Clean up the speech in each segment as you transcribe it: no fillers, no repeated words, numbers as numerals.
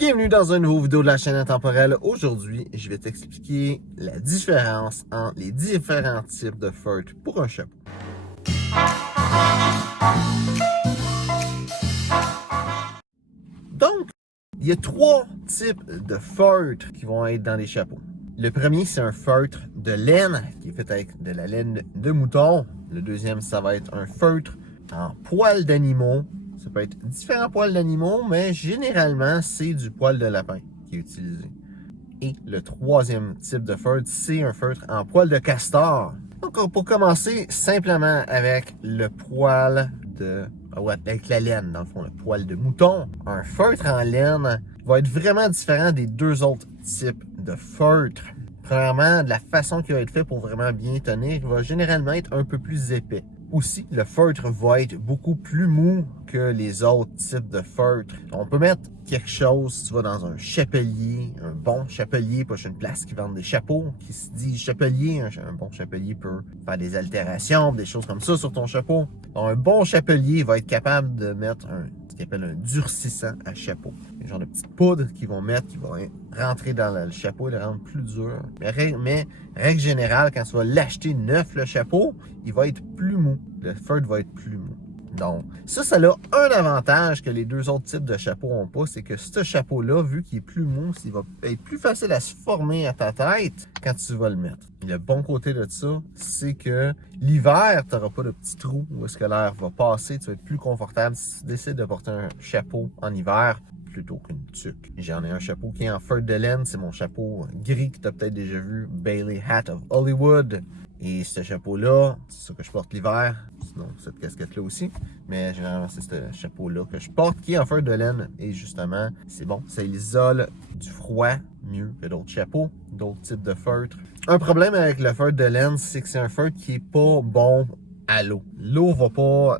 Bienvenue dans une nouvelle vidéo de la chaîne Intemporelle. Aujourd'hui, je vais t'expliquer la différence entre les différents types de feutres pour un chapeau. Donc, il y a trois types de feutres qui vont être dans les chapeaux. Le premier, c'est un feutre de laine qui est fait avec de la laine de mouton. Le deuxième, ça va être un feutre en poils d'animaux. Ça peut être différents poils d'animaux, mais généralement, c'est du poil de lapin qui est utilisé. Et le troisième type de feutre, c'est un feutre en poil de castor. Donc, pour commencer, simplement avec le poil de... avec la laine, dans le fond, le poil de mouton. Un feutre en laine va être vraiment différent des deux autres types de feutres. Premièrement, de la façon qu'il va être fait pour vraiment bien tenir, il va généralement être un peu plus épais. Aussi, le feutre va être beaucoup plus mou que les autres types de feutres. On peut mettre quelque chose, si tu vas dans un chapelier, un bon chapelier, pas une place qui vend des chapeaux, qui se dit chapelier. Un bon chapelier peut faire des altérations, des choses comme ça sur ton chapeau. Donc, un bon chapelier va être capable de mettre ce qu'il appelle un durcissant à chapeau. Des genres de petites poudres qu'ils vont mettre, qui vont rentrer dans le chapeau et le rendre plus dur. Mais règle générale, quand tu vas l'acheter neuf, le chapeau, il va être plus mou. Le feutre va être plus mou. Donc, ça a un avantage que les deux autres types de chapeaux n'ont pas, c'est que ce chapeau-là, vu qu'il est plus mou, il va être plus facile à se former à ta tête quand tu vas le mettre. Et le bon côté de ça, c'est que l'hiver, tu n'auras pas de petits trous où est-ce que l'air va passer, tu vas être plus confortable si tu décides de porter un chapeau en hiver plutôt qu'une tuque. J'en ai un chapeau qui est en feutre de laine, c'est mon chapeau gris que tu as peut-être déjà vu, Bailey Hat of Hollywood. Et ce chapeau-là, c'est ça que je porte l'hiver, sinon cette casquette-là aussi. Mais généralement, c'est ce chapeau-là que je porte, qui est en feutre de laine. Et justement, c'est bon, ça isole du froid mieux que d'autres chapeaux, d'autres types de feutres. Un problème avec le feutre de laine, c'est que c'est un feutre qui est pas bon à l'eau. L'eau va pas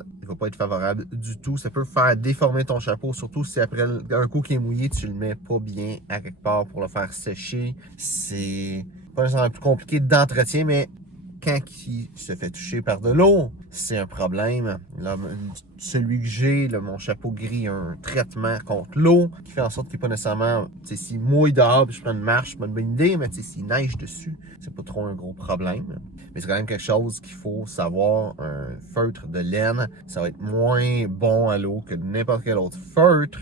être favorable du tout. Ça peut faire déformer ton chapeau, surtout si après un coup qui est mouillé, tu le mets pas bien à quelque part pour le faire sécher. C'est pas nécessairement plus compliqué d'entretien, mais quand il se fait toucher par de l'eau, c'est un problème. Là, celui que j'ai, mon chapeau gris, a un traitement contre l'eau qui fait en sorte qu'il n'est pas nécessairement, s'il mouille dehors, puis je prends une marche, c'est pas une bonne idée, mais s'il neige dessus, c'est pas trop un gros problème. Mais c'est quand même quelque chose qu'il faut savoir. Un feutre de laine, ça va être moins bon à l'eau que n'importe quel autre feutre.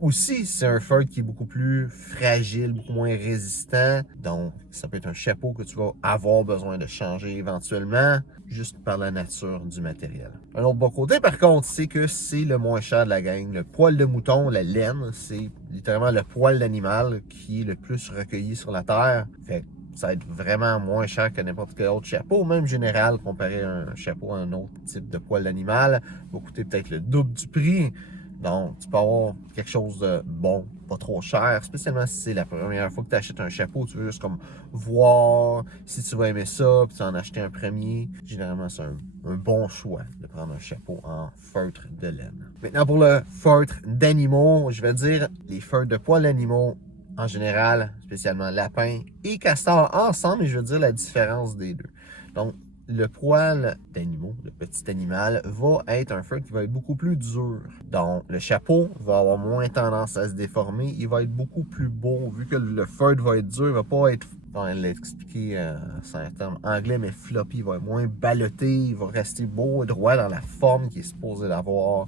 Aussi, c'est un feutre qui est beaucoup plus fragile, beaucoup moins résistant. Donc, ça peut être un chapeau que tu vas avoir besoin de changer éventuellement, juste par la nature du matériel. Un autre bon côté, par contre, c'est que c'est le moins cher de la gang. Le poil de mouton, la laine, c'est littéralement le poil d'animal qui est le plus recueilli sur la terre. Fait que ça va être vraiment moins cher que n'importe quel autre chapeau, même général, comparé à un chapeau à un autre type de poil d'animal. Va coûter peut-être le double du prix. Donc, tu peux avoir quelque chose de bon, pas trop cher, spécialement si c'est la première fois que tu achètes un chapeau, tu veux juste comme voir si tu vas aimer ça, puis tu en acheter un premier. Généralement, c'est un bon choix de prendre un chapeau en feutre de laine. Maintenant, pour le feutre d'animaux, je vais dire les feutres de poils d'animaux en général, spécialement lapin et castor ensemble, et je vais dire la différence des deux. Donc, le poil d'animaux, le petit animal, va être un feutre qui va être beaucoup plus dur. Donc, le chapeau va avoir moins tendance à se déformer. Il va être beaucoup plus beau. Vu que le feutre va être dur, il va pas être, on va l'expliquer c'est un terme anglais, mais floppy. Il va être moins ballotté. Il va rester beau et droit dans la forme qu'il est supposé d'avoir.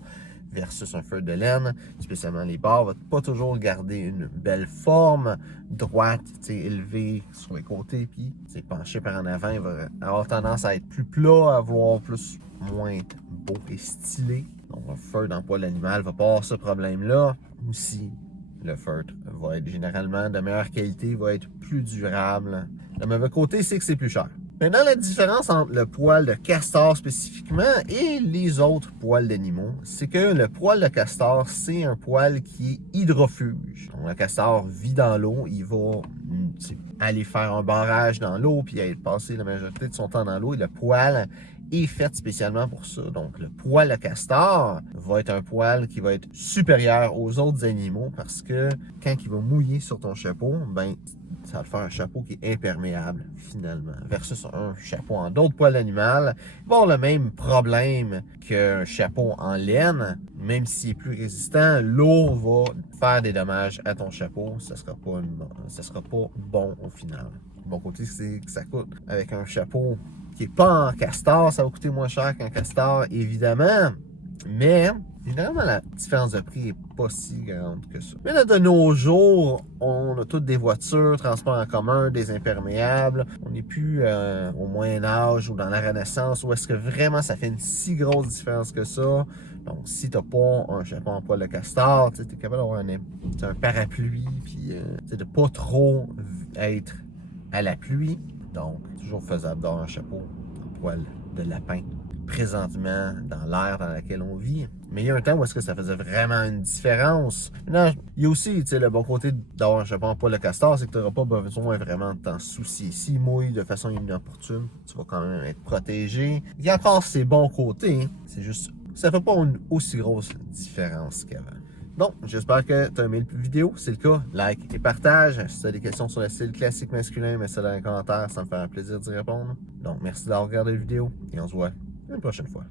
Versus un feutre de laine, spécialement les bords, va pas toujours garder une belle forme droite, élevée sur les côtés, puis penché par en avant, il va avoir tendance à être plus plat, à avoir moins beau et stylé. Donc un feutre en poil d'animal va pas avoir ce problème-là. Aussi, le feutre va être généralement de meilleure qualité, va être plus durable. Le mauvais côté, c'est que c'est plus cher. Maintenant, la différence entre le poil de castor spécifiquement et les autres poils d'animaux, c'est que le poil de castor, c'est un poil qui est hydrofuge. Donc, le castor vit dans l'eau, il va aller faire un barrage dans l'eau, puis aller passer la majorité de son temps dans l'eau, et le poil est fait spécialement pour ça. Donc, le poil de castor va être un poil qui va être supérieur aux autres animaux parce que quand il va mouiller sur ton chapeau, ben ça va te faire un chapeau qui est imperméable, finalement. Versus un chapeau en d'autres poils animal. Il va avoir le même problème qu'un chapeau en laine. Même s'il est plus résistant, l'eau va faire des dommages à ton chapeau. Ça sera pas bon au final. Le bon côté, c'est que ça coûte. Avec un chapeau qui n'est pas en castor, ça va coûter moins cher qu'un castor, évidemment. Mais, évidemment, la différence de prix n'est pas si grande que ça. Mais là, de nos jours, on a toutes des voitures, transports en commun, des imperméables. On n'est plus au Moyen-Âge ou dans la Renaissance où est-ce que vraiment ça fait une si grosse différence que ça. Donc, si tu n'as pas un chapeau en poil de castor, tu es capable d'avoir un parapluie, puis de ne pas trop être à la pluie. Donc, toujours faisable d'avoir un chapeau en poil de lapin présentement dans l'ère dans laquelle on vit. Mais il y a un temps où est-ce que ça faisait vraiment une différence. Maintenant, il y a aussi le bon côté d'avoir un chapeau en poil de castor, c'est que tu n'auras pas besoin vraiment de t'en soucier. S'il mouille de façon inopportune, tu vas quand même être protégé. Il y a encore ses bons côtés, c'est juste ça fait pas une aussi grosse différence qu'avant. Donc, j'espère que tu as aimé la vidéo. Si c'est le cas, like et partage. Si tu as des questions sur le style classique masculin, mets ça dans les commentaires. Ça me fait un plaisir d'y répondre. Donc, merci d'avoir regardé la vidéo et on se voit une prochaine fois.